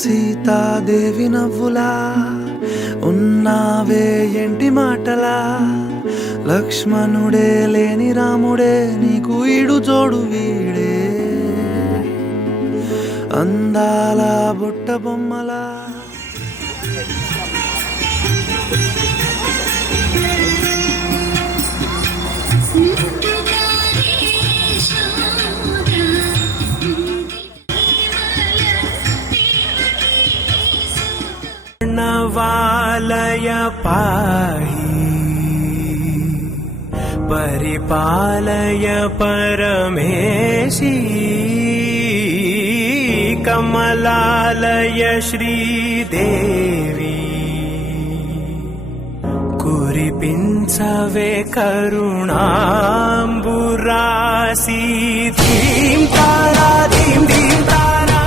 సీతాదేవి నవ్వులా ఉన్నావే ఎంటి మాటలా, లక్ష్మణుడే లేని రాముడే నీకు ఈడు జోడు వీడే, అందాల బుట్ట బొమ్మలా. वालय पाहि परिपालय परमेशी, कमलालय श्रीदेवी कुरिपिंचवे करुणांबुरासी, धीं तारा धीं धीं तारा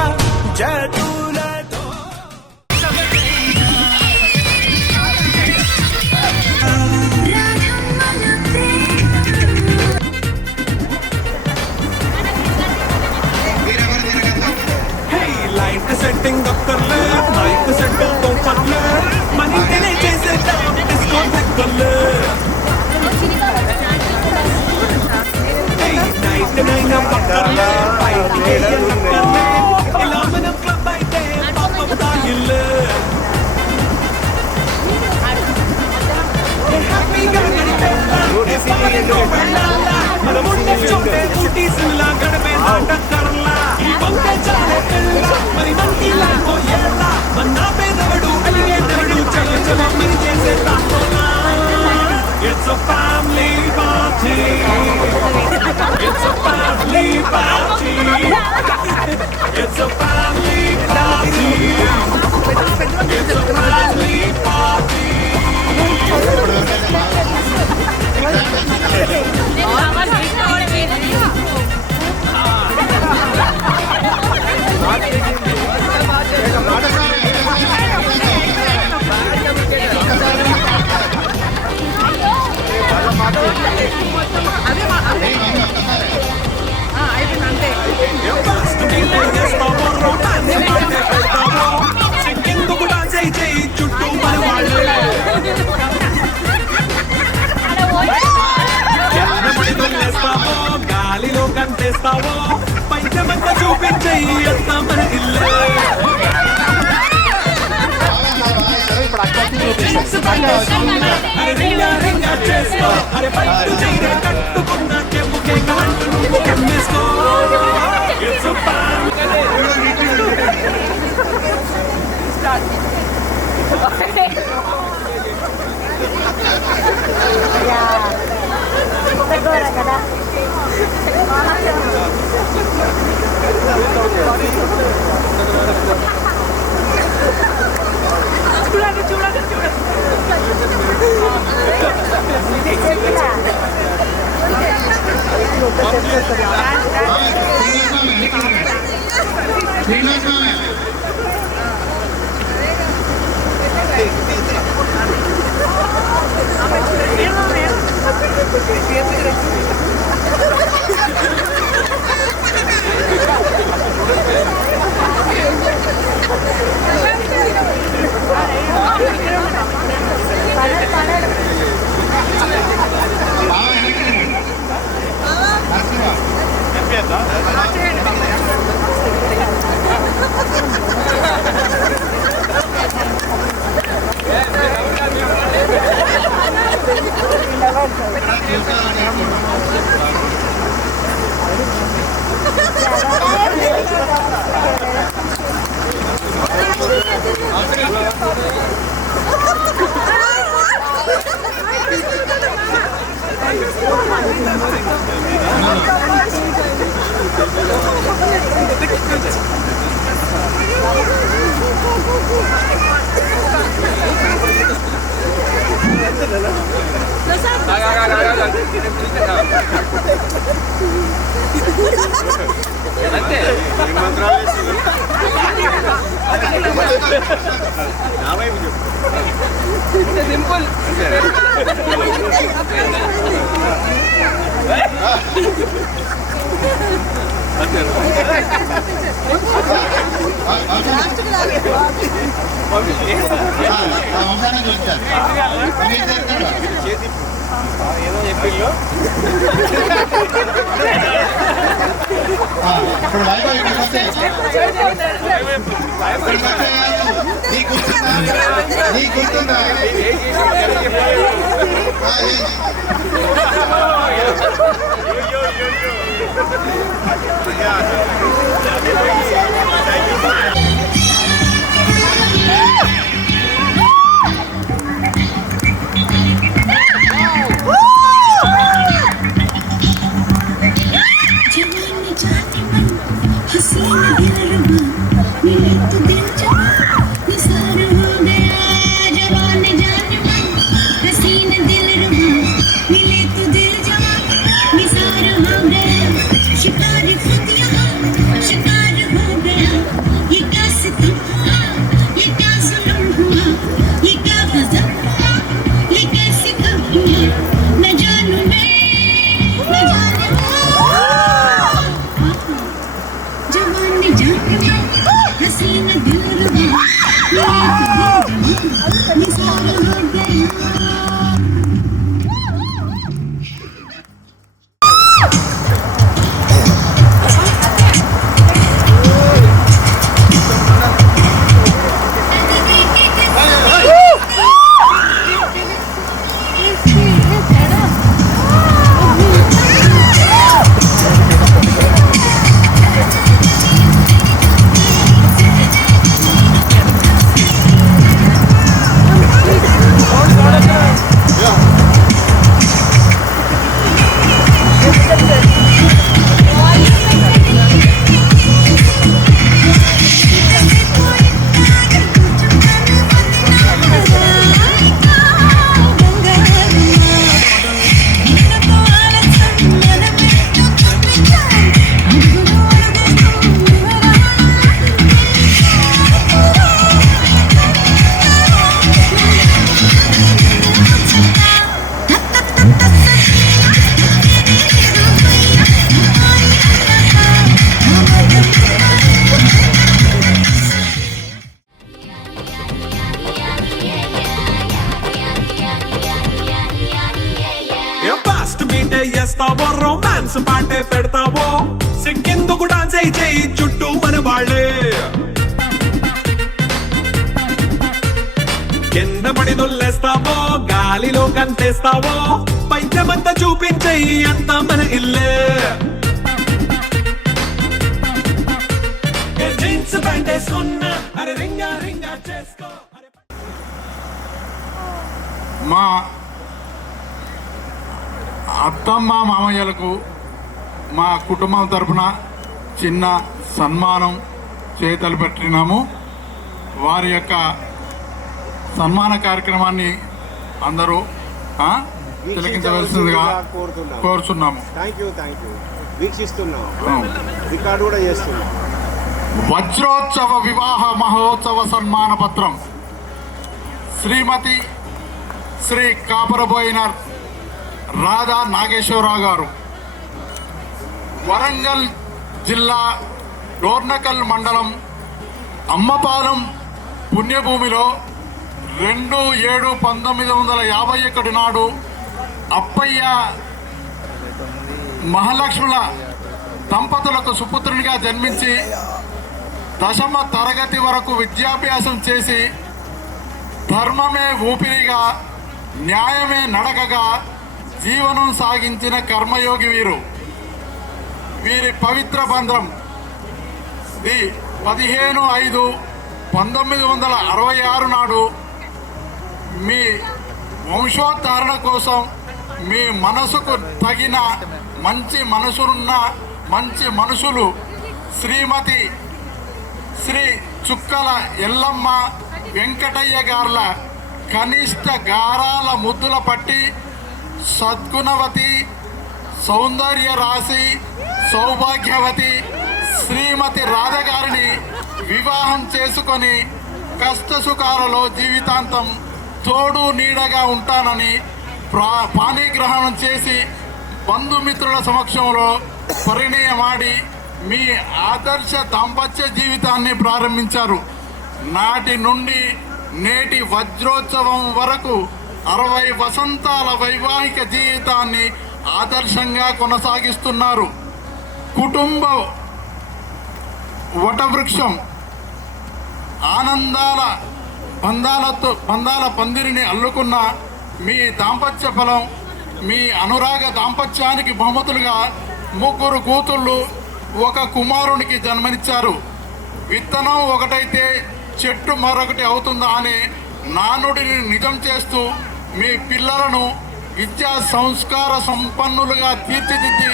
जतु సెట్టింగ్ దక్కర్లే మైక్ సెట్టింగ్ తో పర్లే మనీ తెనే చేసే డిస్కో దక్కర్లే నైట్ నైన్ పక్కర్లే బయటికి దక్కర్లే ఇలా మనం క్లబ్ అయితే పాపం తాగిల్లే హ్యాపీగా గడిపేలా ఎఫ్ఐలో వెళ్ళాలా మనం ఉండే చోటే ఊటీస్లా గడిపే నాటకర్లా ఈ బంకే చాలే పిల్ల మరి మంకిలా పోయేలా మన్నా పేదవడు అలిగేదవడు చలో చలో మరి చేసే తాకోలా. It's a family party, it's a family party, it's a family party, it's a family party. గాలిలో కంటేస్తావో పైచమంతా చూపించేయి అంతా మన ఇల్లే. అరే పట్టు చీరే కట్టుకున్న చెప్పుకే కట్టు నువ్వు కమ్మేసుకో. చూడండి చూడండి చూడండి Simple. వంశాన్ని చూపించారు ఏదో చెప్పిండు ఇప్పుడు వైభవ్ ఇక్కడికి వస్తే నీకు గుర్తుందా చేస్తావో రొమాన్స్ పాటే పెడతావో సిగ్గెందుకు డాన్స్ అయి చేయి చుట్టూ మన వాళ్ళే కింద పడి దొల్లేస్తావో గాలిలో కంటేస్తావో పైచమంతా చూపించేయి అంతా మన ఇల్లే జీన్స్ ప్యాంట్ వేసుకున్నా అరే రింగా రింగా చేసుకో మా అత్తమ్మ మామయ్యలకు మా కుటుంబం తరఫున చిన్న సన్మానం చేతలు పెట్టినాము. వారి యొక్క సన్మాన కార్యక్రమాన్ని అందరూ తిలకించవలసిందిగా కోరుచున్నాము. రికార్డు కూడా చేస్తున్నాం. వజ్రోత్సవ వివాహ మహోత్సవ సన్మాన పత్రం శ్రీమతి శ్రీ కాపరబోయిన రాధా నాగేశ్వరరావు గారు, వరంగల్ జిల్లా డోర్నకల్ మండలం అమ్మపాలెం పుణ్యభూమిలో 2/7/1951 నాడు అప్పయ్య మహాలక్ష్ముల దంపతులకు సుపుత్రునిగా జన్మించి 10వ తరగతి వరకు విద్యాభ్యాసం చేసి ధర్మమే ఊపిరిగా న్యాయమే నడకగా జీవనం సాగించిన కర్మయోగి వీరు. వీరి పవిత్ర బంధం 15/5/1966 నాడు మీ వంశోద్ధారణ కోసం మీ మనసుకు తగిన మంచి మనసున్న మంచి మనుషులు శ్రీమతి శ్రీ చుక్కల ఎల్లమ్మ వెంకటయ్య గార్ల కనిష్ట గారాల ముద్దుల పట్టి సద్గుణవతి సౌందర్య రాశి సౌభాగ్యవతి శ్రీమతి రాధ గారిని వివాహం చేసుకొని కష్టసుఖాలలో జీవితాంతం తోడు నీడగా ఉంటానని పాణిగ్రహణం చేసి బంధుమిత్రుల సమక్షంలో పరిణయమాడి మీ ఆదర్శ దాంపత్య జీవితాన్ని ప్రారంభించారు. నాటి నుండి నేటి వజ్రోత్సవం వరకు 60 వసంతాల వైవాహిక జీవితాన్ని ఆదర్శంగా కొనసాగిస్తున్నారు. కుటుంబ వటవృక్షం ఆనందాల బంధాల పందిరిని అల్లుకున్న మీ దాంపత్య ఫలం, మీ అనురాగ దాంపత్యానికి బహుమతులుగా 3 కూతుళ్ళు 1 కుమారునికి జన్మనిచ్చారు. విత్తనం ఒకటైతే చెట్టు మరొకటి అవుతుందా అనే నానుడిని నిజం చేస్తూ మీ పిల్లలను విద్యా సంస్కార సంపన్నులుగా తీర్చిదిద్ది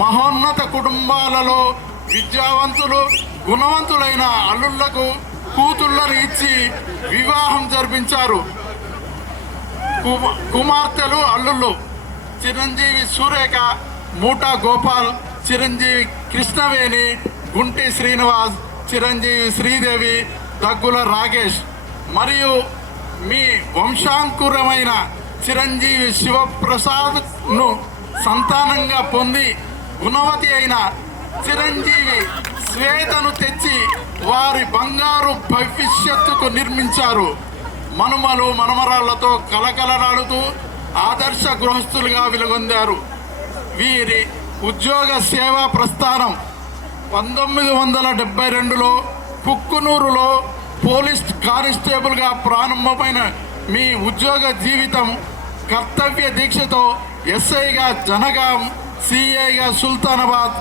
మహోన్నత కుటుంబాలలో విద్యావంతులు గుణవంతులైన అల్లుళ్లకు కూతుళ్ళను ఇచ్చి వివాహం జరిపించారు. కుమార్తెలు అల్లుళ్ళు చిరంజీవి సురేఖ, మూటా గోపాల్, చిరంజీవి కృష్ణవేణి, గుంటి శ్రీనివాస్, చిరంజీవి శ్రీదేవి, దగ్గుల రాకేష్ మరియు మీ వంశాంకురమైన చిరంజీవి శివప్రసాద్ను సంతానంగా పొంది గుణవతి అయిన చిరంజీవి శ్వేతను తెచ్చి వారి బంగారు భవిష్యత్తుకు నిర్మించారు. మనుమలు మనమరాళ్లతో కలకలలాడుతూ ఆదర్శ గృహస్థులుగా వెలుగొందారు. వీరి ఉద్యోగ సేవా ప్రస్థానం 1972లో కుక్కునూరులో పోలీస్ కానిస్టేబుల్గా ప్రారంభమైన మీ ఉద్యోగ జీవితం కర్తవ్య దీక్షతో ఎస్ఐగా జనగాం, సిఐగా సుల్తానాబాద్,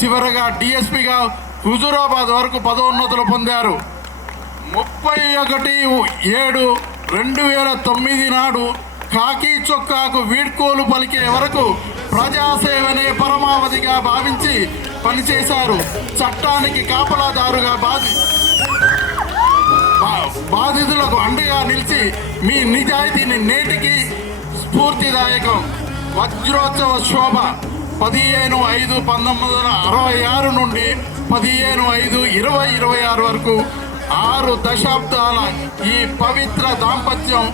చివరగా డిఎస్పిగా హుజూరాబాద్ వరకు పదోన్నతులు పొందారు. 31/7/2009 నాడు కాకి చొక్కాకు వీడ్కోలు పలికే వరకు ప్రజాసేవనే పరమావధిగా భావించి పనిచేశారు. చట్టానికి కాపలాదారుగా బాధితులకు అండగా నిలిచి మీ నిజాయితీని నేటికి స్ఫూర్తిదాయకం. వజ్రోత్సవ శోభ 15/5/1966 నుండి 15/5/2026 వరకు 6 దశాబ్దాల ఈ పవిత్ర దాంపత్యం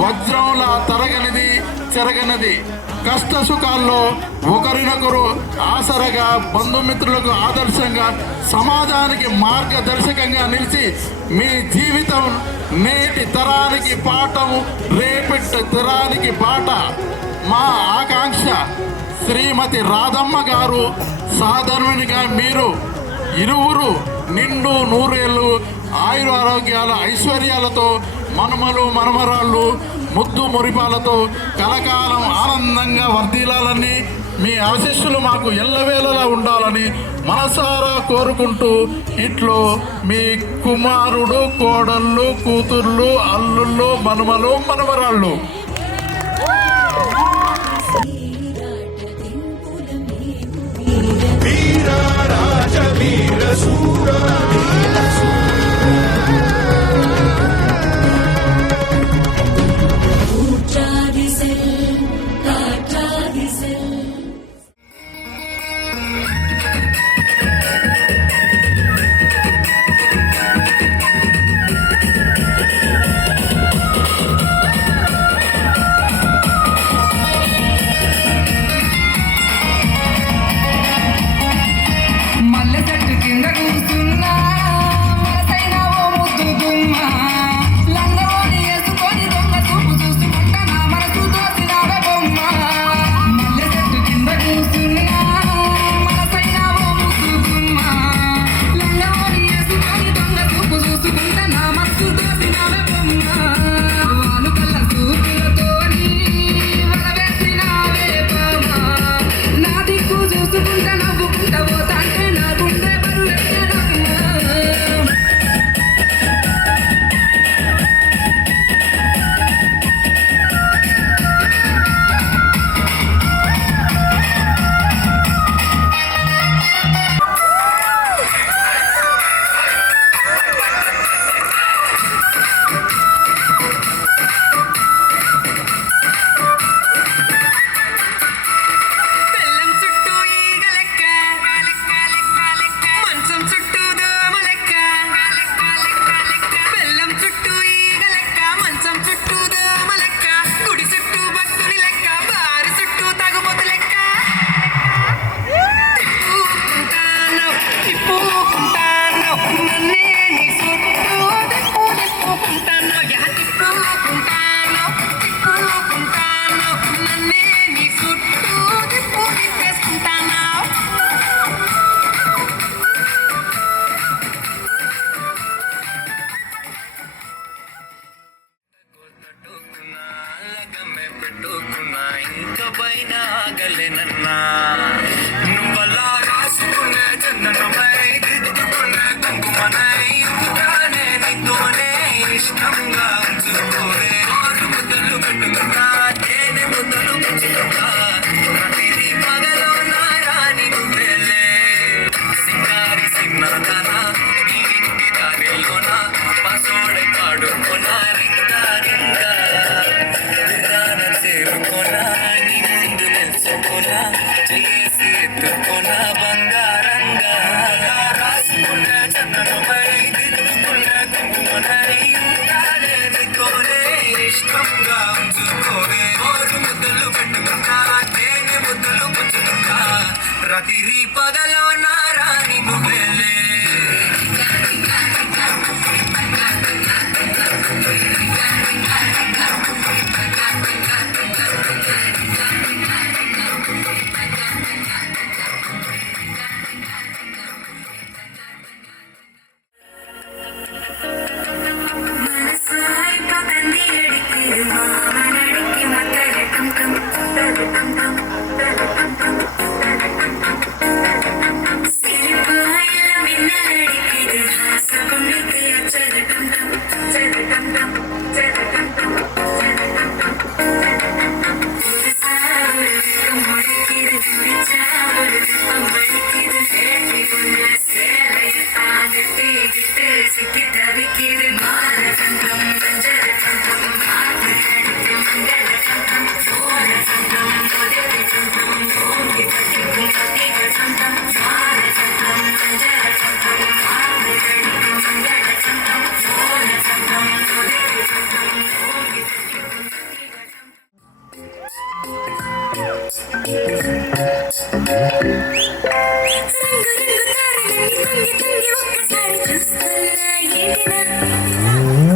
వజ్రంలా తరగనిది, చెరగనిది. కష్ట సుఖాల్లో ఒకరినొకరు ఆసరగా, బంధుమిత్రులకు ఆదర్శంగా, సమాజానికి మార్గదర్శకంగా నిలిచి మీ జీవితం నేటి తరానికి పాఠం, రేపటి తరానికి బాట. మా ఆకాంక్ష శ్రీమతి రాధమ్మ గారు సహధర్మినిగా మీరు ఇరువురు నిండు నూరేళ్ళు ఆయుర ఆరోగ్యాల ఐశ్వర్యాలతో మనుమలు మనమరాళ్ళు ముద్దు మురిపాలతో కలకాలం ఆనందంగా వర్ధిల్లాలని, మీ ఆశీస్సులు మాకు ఎల్లవేళలా ఉండాలని మనసారా కోరుకుంటూ ఇట్లో మీ కుమారుడు, కోడళ్ళు, కూతుర్లు, అల్లుళ్ళు, మనుమలు, మనవరాళ్ళు. పైన ఆగలేనన్నా నువ్వలా రాసుకునే చందనమై దిద్దుకునే కుంకుమనై ఉంటానే నీతోనే ఇష్టంగా ఉంచుకోవే ఆరు ముద్దలు పెట్టుకున్నా తేనె ముద్దలు పెంచుకున్నా ప్రతిదీ పగలో నా రాని నువ్వేలే సింగారి సింగానా నీ ఇంటి దారిలోనా పసోడే పాడుకున్నా రింగా రింగా విధాన చేరుకోనా నీ ముందు నిల్చుకోనా చేసి ఎత్తుకోనా బంగారంగా రాసుకునే చందనమై దిద్దుకునే కుంకుమనై ఉంటానే నీతోనే ఇష్టంగా ఉంచుకోవే ఆరు ముద్దలు పెట్టుకున్నా తేనె ముద్దలు పుచ్చుకున్నా రాత్రి పగలో నా రాని నువ్వేలే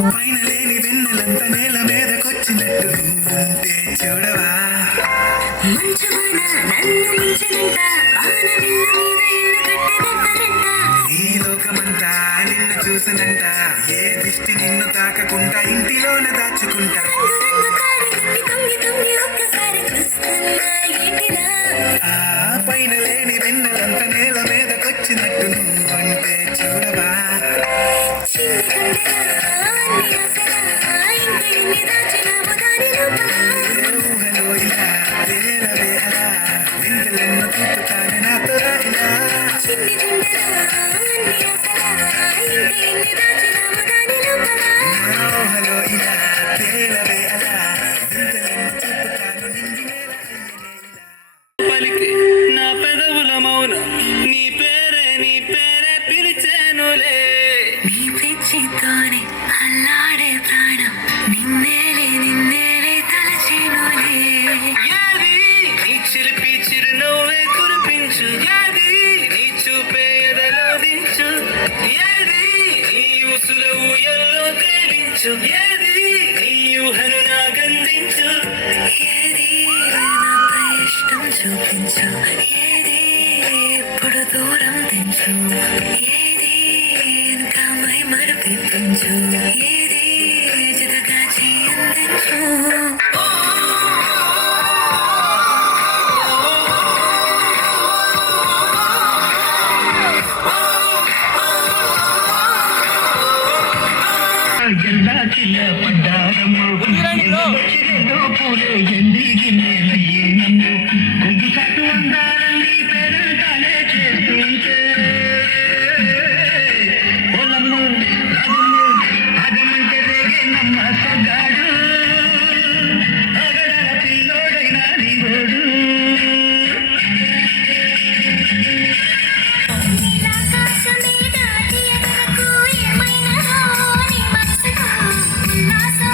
పైన లేని వెన్నెలంత నేల మీదకొచ్చినట్టు ఉంటే చూడవా ఈ లోకమంతా నిన్ను చూసనంట ఏ దిష్టి నిన్ను తాకకుండా ఇంటిలోన దాచుకుంటా ఆ పైన లేని వెన్నెలంత నేల మీదకొచ్చినట్టు నువ్వంటే చూడవా ఊహలో ఇలా తేలవే అలా వింతలెన్నో చూపుతాను నాతో ఇలా ఊహలో ఇలా తేలవే అలా వింతలెన్నో చూపుతాను నింగినేలా పలికి నా పెదవుల మౌనం నీ పేరే పిలిచానులే నీ పిచ్చితోనే అల్లాడే ప్రాణం నిన్నేలే తలచేనులే యాది నీ చిలిపి చిరునవ్వే కురిపించు యాది నీ చూపే ఎదలో దించు యాది నీ ఉసుల ఊయల్లో తేలించు యాది నీ ఊహను నాగందించు ఏది నాపై ఇష్టం చూపించు ఏది ఇప్పుడు దూరం తెంచు ఏది ఇంకా మై మరిపించు ఏది జతగా చేయందించు ఎలా చిల్ల పడ్డారమ్ము పూలే ఎందుకు నేలయ్యే నమ్ము కొద్ది సట్టు అందాలని పేరంటాలే చేస్తుంటే పొలము రాగము ఆగమంటే రేగే నమ్మ సగాడు అగడాల పిల్లోడైనా నీగోడు ఆకాశమే దాటి ఎగరకు ఏమైనా నీ మనసుకు ఉల్లాసం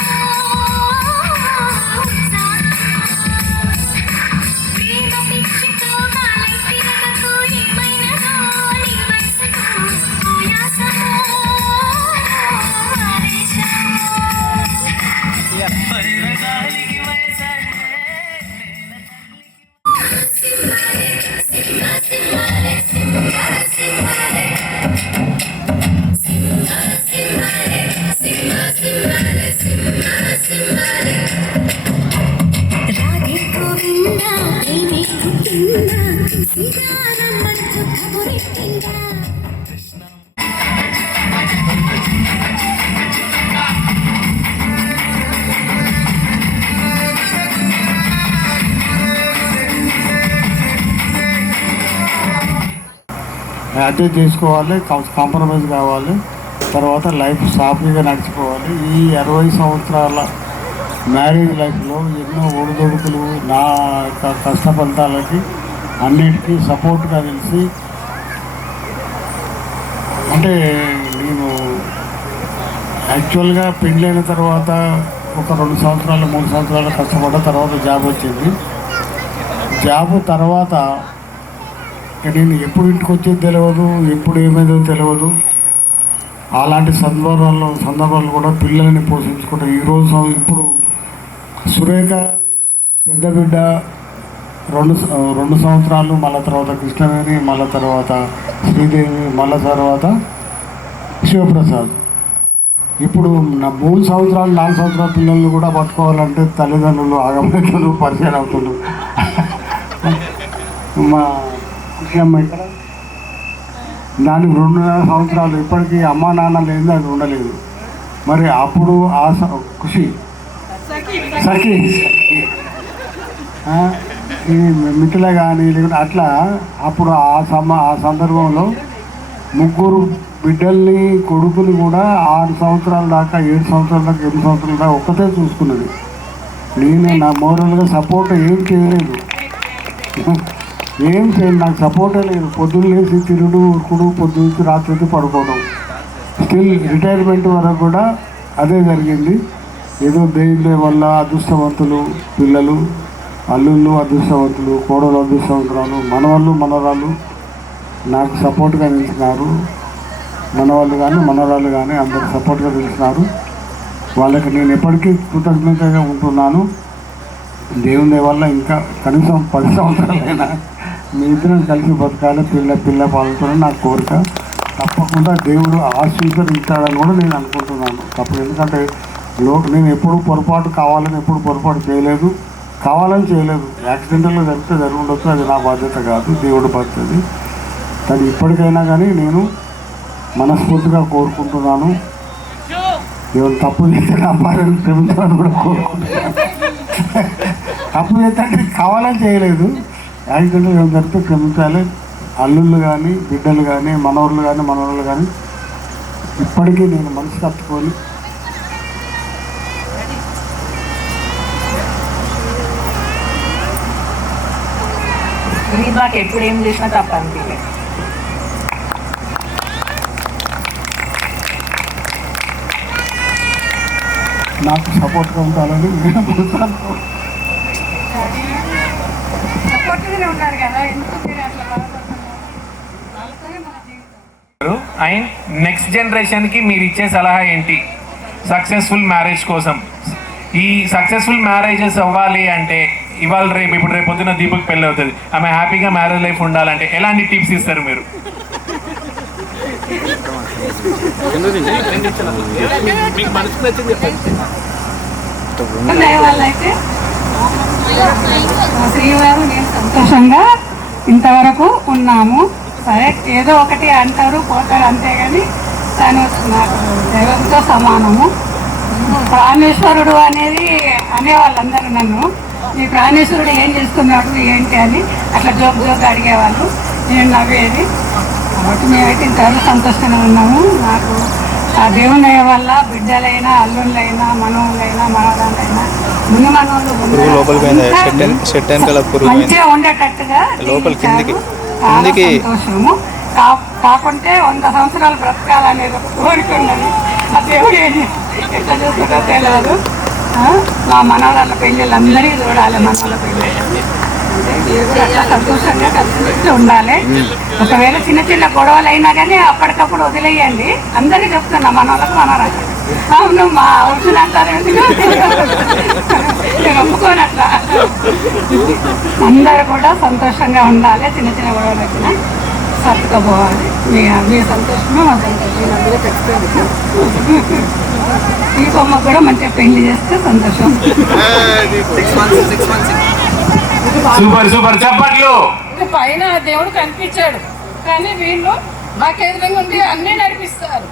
చిన్న శ్రీరామన్కు కబురెట్టిందా అడ్జస్ట్ చేసుకోవాలి, కాంప్రమైజ్ కావాలి, తర్వాత లైఫ్ సాఫీగా నడిచిపోవాలి. ఈ 60 సంవత్సరాల మ్యారేజ్ లైఫ్లో ఎన్నో ఒడిదొడుకులు, నా యొక్క కష్ట ఫలితాలకి అన్నిటికీ సపోర్ట్గా తెలిసి, అంటే నేను యాక్చువల్గా పెళ్ళైన తర్వాత ఒక 2 సంవత్సరాలు 3 సంవత్సరాలు కష్టపడ్డ తర్వాత జాబ్ వచ్చింది. జాబ్ తర్వాత నేను ఎప్పుడు ఇంటికి వచ్చేది తెలియదు, ఎప్పుడు ఏమైందో తెలియదు. అలాంటి సందర్భాలు కూడా పిల్లల్ని పోషించుకుంటారు. ఈరోజు ఇప్పుడు సురేఖ పెద్ద బిడ్డ 2 సంవత్సరాలు, మళ్ళీ తర్వాత కృష్ణవేణి, మళ్ళీ తర్వాత శ్రీదేవి, మళ్ళీ తర్వాత శివప్రసాద్. ఇప్పుడు నా 3 సంవత్సరాలు 4 సంవత్సరాల పిల్లల్ని కూడా పట్టుకోవాలంటే తల్లిదండ్రులు ఆగమవుతున్నారు, పరిచయం అవుతున్నారు. మా ముఖ్యమ్మ ఇక్కడ దానికి 2.5 సంవత్సరాలు ఇప్పటికీ అమ్మా నాన్న లేదు, అది ఉండలేదు. మరి అప్పుడు ఖుషి సఖీ ఈ మిథుల కానీ లేకుంటే అట్లా అప్పుడు ఆ సందర్భంలో 3 బిడ్డల్ని కొడుకుని కూడా 6 సంవత్సరాల దాకా 7 సంవత్సరాల దాకా 8 సంవత్సరాల దాకా ఒక్కటే చూసుకున్నది. నేను నా మోరల్గా సపోర్ట్ ఏం చేయలేదు, నాకు సపోర్టే లేదు. పొద్దున్న లేచి తిరుగుడు ఉరుకుడు, పొద్దున్న రాత్రి పడుకోవడం. స్టిల్ రిటైర్మెంట్ వరకు కూడా అదే జరిగింది. ఏదో దేవుళ్ళ వల్ల అదృష్టవంతులు పిల్లలు, అల్లుళ్ళు అదృష్టవంతులు, కోడలు అదృష్టవంతురాలు, మనవరాలు నాకు సపోర్ట్గా నిలిచినారు. మనవాళ్ళు కానీ మనవరాలు కానీ అందరు సపోర్ట్గా నిలిచినారు. వాళ్ళకి నేను ఎప్పటికీ కృతజ్ఞతగా ఉంటున్నాను. దేవుని వల్ల ఇంకా కనీసం 10 సంవత్సరాలైనా మీ ఇద్దరం కలిసి బతకాలి, పిల్ల పాలతో నా కోరిక. తప్పకుండా దేవుడు ఆశీర్వదించాడని కూడా నేను అనుకుంటున్నాను. ఎందుకంటే నేను ఎప్పుడు పొరపాటు చేయలేదు, కావాలని చేయలేదు. యాక్సిడెంటల్గా జరిగి ఉండొచ్చు, అది నా బాధ్యత కాదు, దేవుడు బాధ్యత. కానీ ఇప్పటికైనా కానీ నేను మనస్ఫూర్తిగా కోరుకుంటున్నాను, దేవుడు తప్పు చేస్తే నా భార్యను క్షమించాలని కూడా కోరుకుంటున్నాను. తప్పు చేస్తే కావాలని చేయలేదు, యాక్సిడెంట్లు ఏం జరిగితే క్షమించాలి. అల్లుళ్ళు కానీ బిడ్డలు కానీ మనవళ్ళు కానీ ఇప్పటికీ నేను మనసు తప్పుకొని నాకు ఎప్పుడు ఏం చేసినా తప్ప అనిపించలేదు. నాకు సపోర్ట్గా ఉంటానని అండ్ నెక్స్ట్ జనరేషన్కి మీరు ఇచ్చే సలహా ఏంటి సక్సెస్ఫుల్ మ్యారేజ్ కోసం? ఈ సక్సెస్ఫుల్ మ్యారేజెస్ అవ్వాలి అంటే ఇవాళ ఇప్పుడు రేపు పొద్దున్న దీపక్ పెళ్ళి అవుతుంది, ఆమె హ్యాపీగా మ్యారేజ్ లైఫ్ ఉండాలంటే ఎలాంటి టిప్స్ ఇస్తారు మీరు? వాళ్ళైతే శ్రీవారు నేను సంతోషంగా ఇంతవరకు ఉన్నాము. సరే ఏదో ఒకటి అంటారు పోతారు అంతేగాని దాని నాకు దైవంతో సమానము. ప్రాణేశ్వరుడు అనేది అనేవాళ్ళందరూ నన్ను, ఈ ప్రాణేశ్వరుడు ఏం చేస్తున్నాడు ఏంటి అని అట్లా జోక్ అడిగేవాళ్ళు. నేను నవ్వేది. కాబట్టి మేమైతే ఇంతవరకు సంతోషంగా ఉన్నాము. నాకు ఆ దేవుని వల్ల బిడ్డలైనా అల్లుళ్ళైనా మనవులైనా మనవరాలైనా ముని మనవులు మంచిగా ఉండేటట్టుగా సంతోషము. కాకుంటే 100 సంవత్సరాలు బ్రతకాలనేది ఒక కోరిక ఉన్నది. ఆ దేవుడు ఎట్లా చూస్తుందో తెలియదు. మా మనవరాళ్ళ పెళ్ళిళ్ళు అందరికీ చూడాలి, మనవాళ్ళ పెళ్ళి అట్లా సంతోషంగా కలిసి ఉండాలి. ఒకవేళ చిన్న చిన్న గొడవలు అయినా కానీ అప్పటికప్పుడు వదిలేయండి. అందరికీ చెప్తున్నా మన వాళ్ళకి మనరాజు అవును మా వచ్చినంటారు నేను ఒప్పుకోను. అట్లా అందరూ కూడా సంతోషంగా ఉండాలి. చిన్న చిన్న గొడవలు వచ్చినా సర్దుకుపోవాలి. మీ సంతోషమే మా సంతోషం. అందులో ఖచ్చితంగా ఈ బొమ్మ కూడా మంచిగా పెళ్లి చేస్తే సంతోషం. సూపర్ సూపర్, చప్పట్లు. పైన దేవుడు కనిపించాడు, కానీ వీళ్ళు మాకు ఎదురుగా ఉండి అన్నీ నడిపిస్తారు.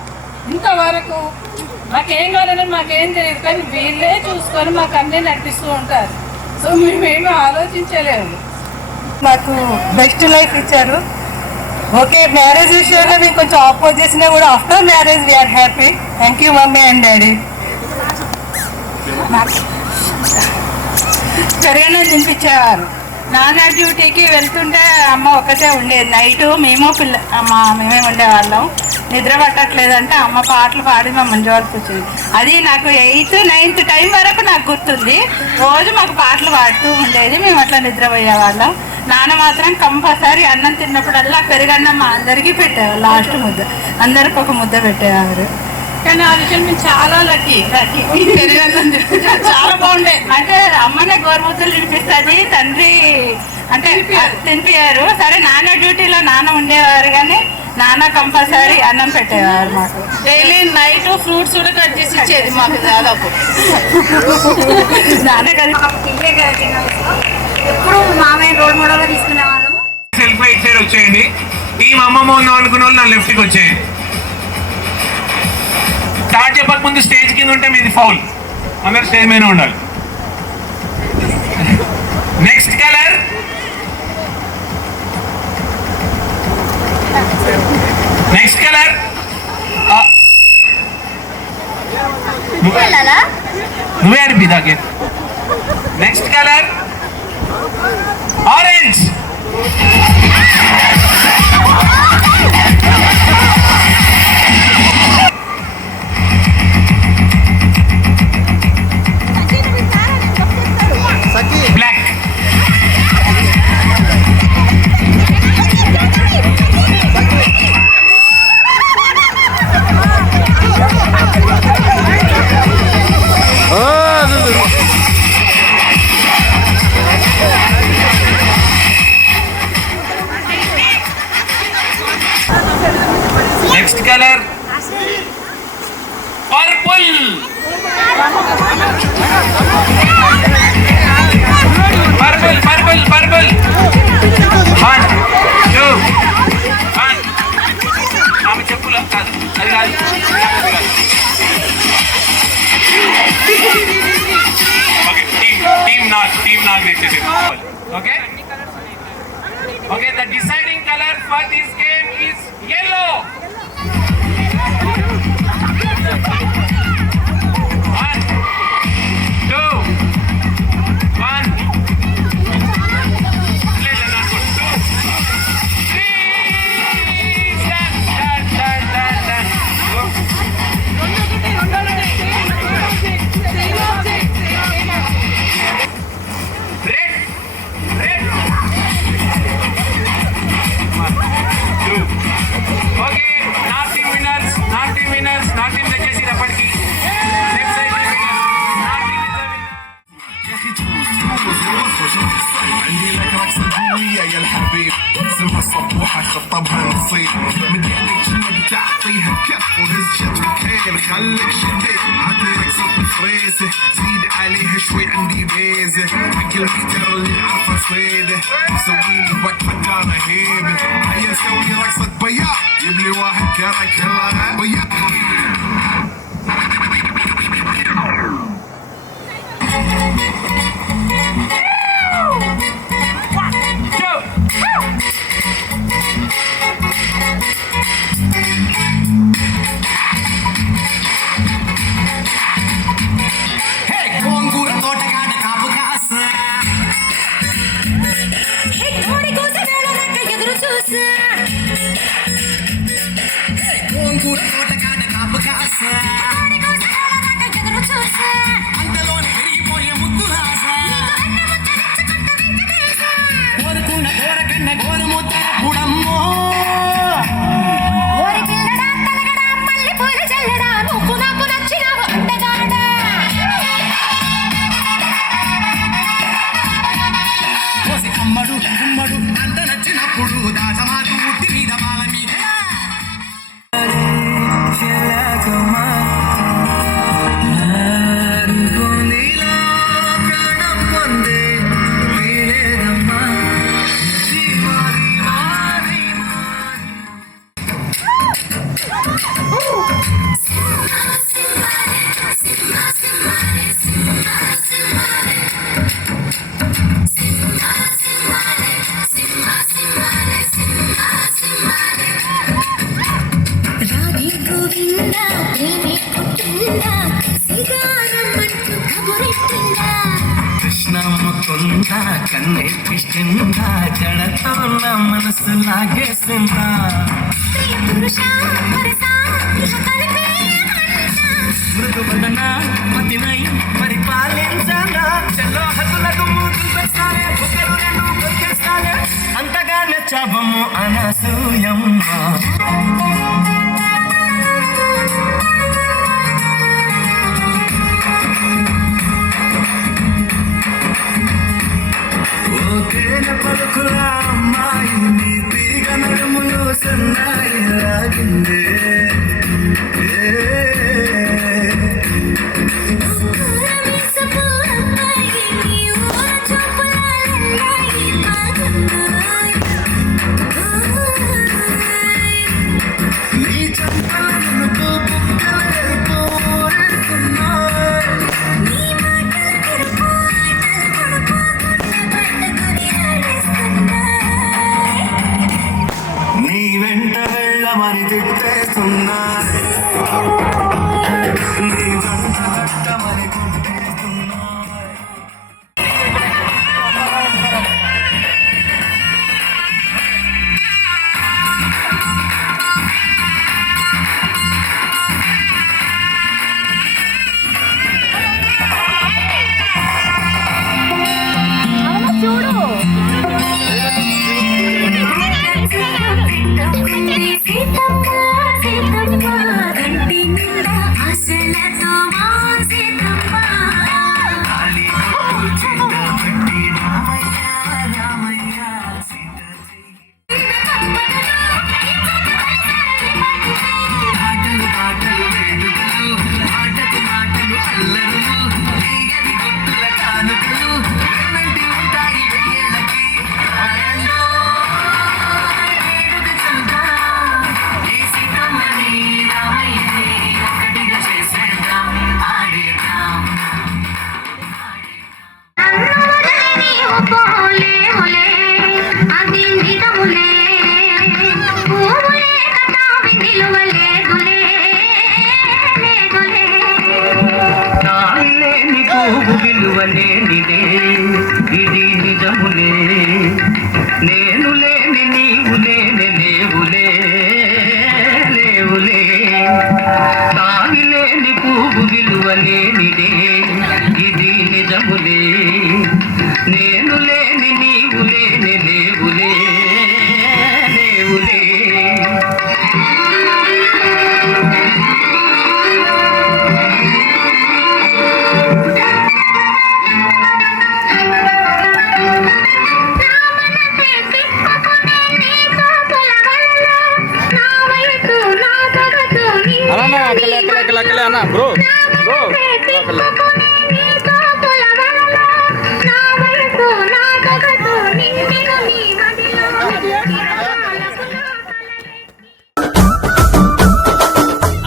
ఇంతవరకు మాకేం కావాలని మాకేం తెలియదు, కానీ వీళ్ళే చూసుకొని మాకు అన్నీ నడిపిస్తూ ఉంటారు. సో మేమేమీ ఆలోచించలేము. మాకు బెస్ట్ లైఫ్ ఇచ్చారు. ఓకే, మ్యారేజ్ విషయంలో మేము కొంచెం ఆపోజ్ చేసినా కూడా after marriage we're happy. Thank you mummy and daddy. సరైన తినిపించేవారు. నాన్న డ్యూటీకి వెళ్తుంటే అమ్మ ఒక్కటే ఉండేది. నైటు మేమే ఉండేవాళ్ళం. నిద్ర పట్టట్లేదంటే అమ్మ పాటలు పాడి మమ్మల్ని జోలికొచ్చేది. అది నాకు 8th 9th టైం వరకు నాకు గుర్తుంది. రోజు మాకు పాటలు పాడుతూ ఉండేది, మేము అట్లా నిద్రపోయేవాళ్ళం. నాన్న మాత్రం కంపల్సరీ అన్నం తిన్నప్పుడల్లా పెరుగన్నం మా అందరికీ పెట్టేవారు. లాస్ట్ ముద్ద అందరికి ఒక ముద్ద పెట్టేవారు. కానీ ఆ విషయం మేము చాలా లక్కీ. పెరుగన్నం చాలా బాగుండే. అంటే అమ్మనే గోరుముద్దలు తినిపిస్తుంది, తండ్రి అంటే తినిపించారు. సరే నాన్న డ్యూటీలో నాన్న ఉండేవారు, కానీ నాన్న కంపల్సరీ అన్నం పెట్టేవారు మాకు. డైలీ నైట్ ఫ్రూట్స్ కూడా కట్ చేసి ఇచ్చేది మాకు. దాదాపు నాన్న ఎప్పుడు మామయ్య రోడ్ మోడల్గా తీసుకునే వాళ్ళము. సెల్ఫ్ రైట్ సైడ్ వచ్చేయండి. టీం అమ్మమ్మ ఉందాం అనుకున్న వాళ్ళు నా లెఫ్ట్కి వచ్చేయండి. స్టార్ట్ చెప్పక ముందు స్టేజ్ కింద ఉంటే మీది ఫౌల్. అందరు స్టేజ్ మీద ఉండాలి. నెక్స్ట్ కలర్ నెక్స్ట్ కలర్ నువ్వే అనిపిదాకే. Next colour orange. Black. Next colour purple. Purple purple purple. 1 2 1. ఆమె చెప్పులు కాదు, అది కాదు. ఓకే, టీమ్ నాగ్ తెచ్చేసి. Okay okay, the deciding colour for this game is yellow. 1 2 1. عندي لك رقصة جميلة يا الحبيب، اسمها صبوحة خطبها نصيب، من ايدك جنة بتعطيها كف وهز شتوكين خليك شديد، عطي رقصة الفريسة زيد عليها شوي عندي بيزة، حق المحتر اللي عارفة صيدة، سويلي وقفة ترى هيبة، هيا سوي رقصة بياع، جيبلي واحد كرك يلا بياع. నేర్పిస్తుందా జడతో నా మనసు లాగేస్తుందా మృదువదన మతినై మరి పాలించాలా చలో హద్దులకు మూతులు పెట్టాలే ఒకరు రెండు కొట్టేస్తాలే అంతగా నచ్చావమ్ము అనసూయమ్మ పలుకుల అమ్మాయి నీ తీగ నడుములో సన్నాయి లాగిందే నీ చంపలకు బుక్కలకు నీ వెంట వెళ్ళమని తిట్టేస్తున్నా నీ జంట కట్టమని కొట్టేస్తున్నా విలువలేనిదే ఇది నిజములే నేను లేని నీవు లేని లేవులే లేవులే తావి లేని పువ్వు విలువలేనిదే ఇది నిజములే నేను లేని నీవు లేని లేవులే లేవులే బ్రో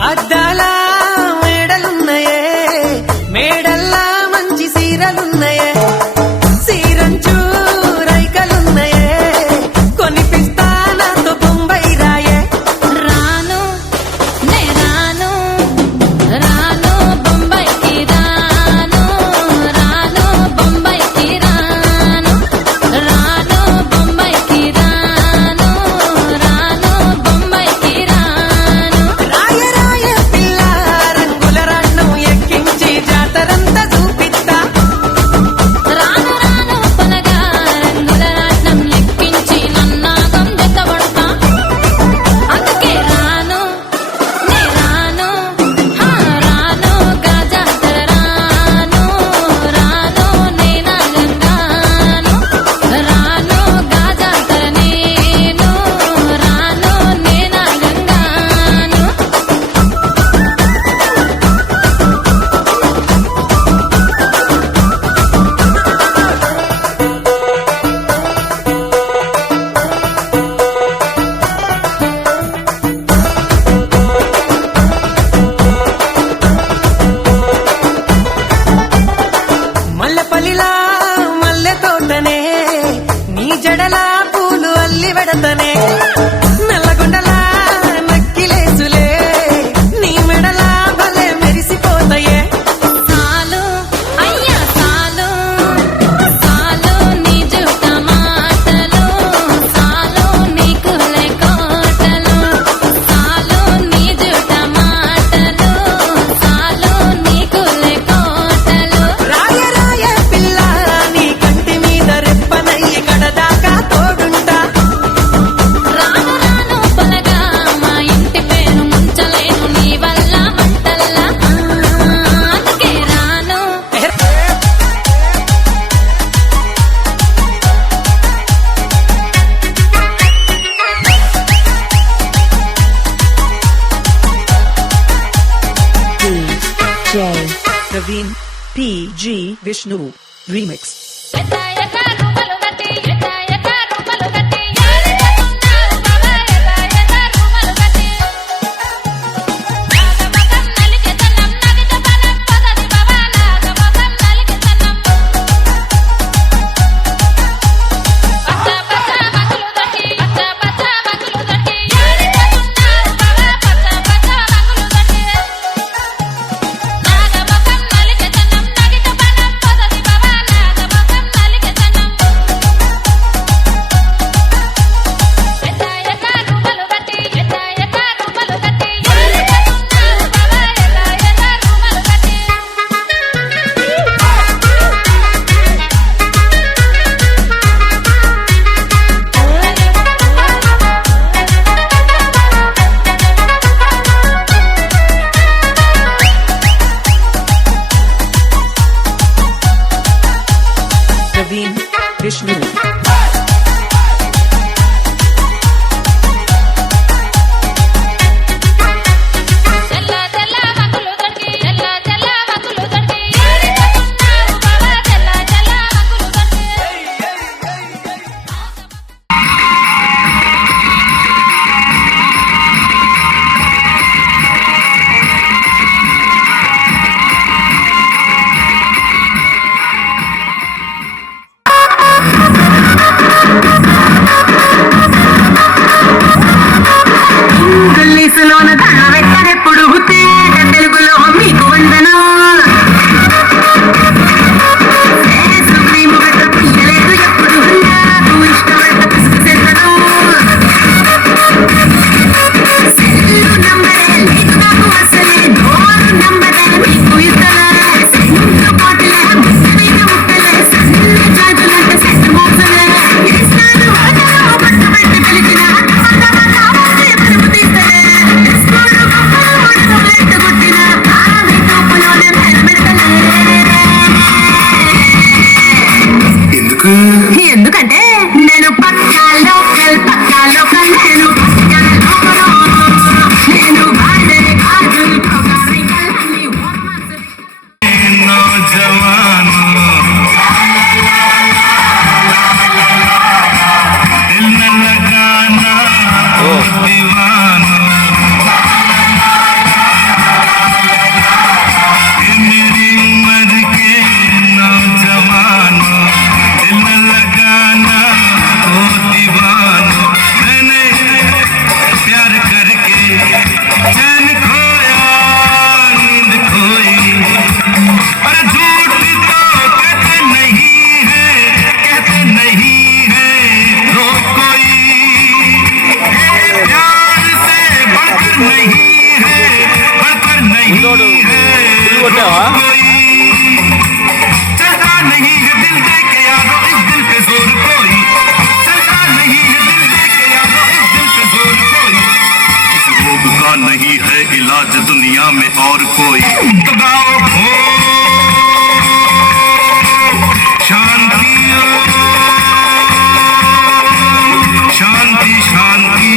అద్దాల మేడలున్నాయే మేడల్లా మంచి సీరలున్నాయే సీరంచు రైకలున్నాయే కొనిపిస్తా నాతో బొంబాయి రాయే రాను నే రాను రాను బొంబాయికి రాను రాను బొంబాయికి రాను రాను బొంబాయికి రాను రాను బొంబాయికి రాను రాయ రాయ పిల్ల రంగుల రాట్నం ఎక్కించి జాతరంతా చూపిస్తా రాను రాను పొలగా రంగుల రాట్నం ఎక్కించి నన్నాగం దెత్తబడతా అందుకే రాను నే రాను రాను గాజాతర రాను రాను నేనాగంగాను రాను గాజాతర నేను రాను నేనాగంగాను మల్లెపల్లిలా మల్లె తోటనే నీ జడలా పూలు అల్లి వెడతనే నల్లగొండలా నక్కిలేసులే నీ మెడలా భలే మెరిసిపోతాయే సాలు అయ్యా సాలు సాలు నీ జూకు Praveen P.G. Vishnu Remix. Praveen Vishnu. ఎందుకంటే నేను పక్కా లోకల్ నేను వాళ్ళే కాదు नहीं है इलाज दुनिया में और कोई तो गाओ शांति शांति शांति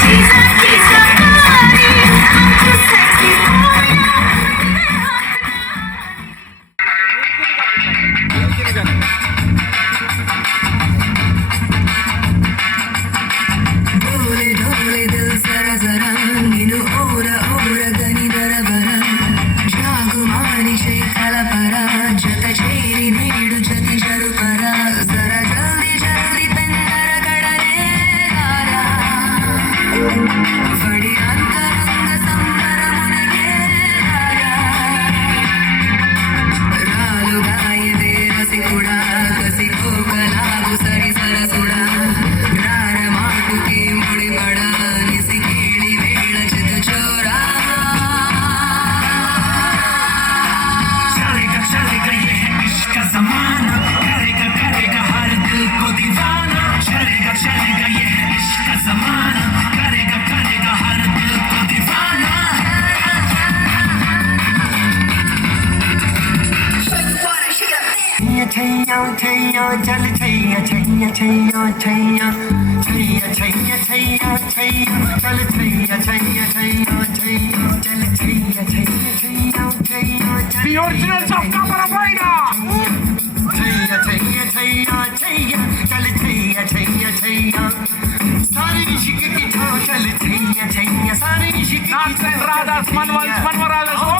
Jesus. छैया छैया छैया छैया छैया छैया छैया चल छैया छैया छैया छैया चल Chaiyya Chaiyya Chaiyya Chaiyya The original Chapka Parapaina. Chaiyya Chaiyya Chaiyya Chaiyya चल छैया छैया छैया सारे इश्क की छाव चल छैया छैया सारे इश्क की Nax and Radha's Manvaralas.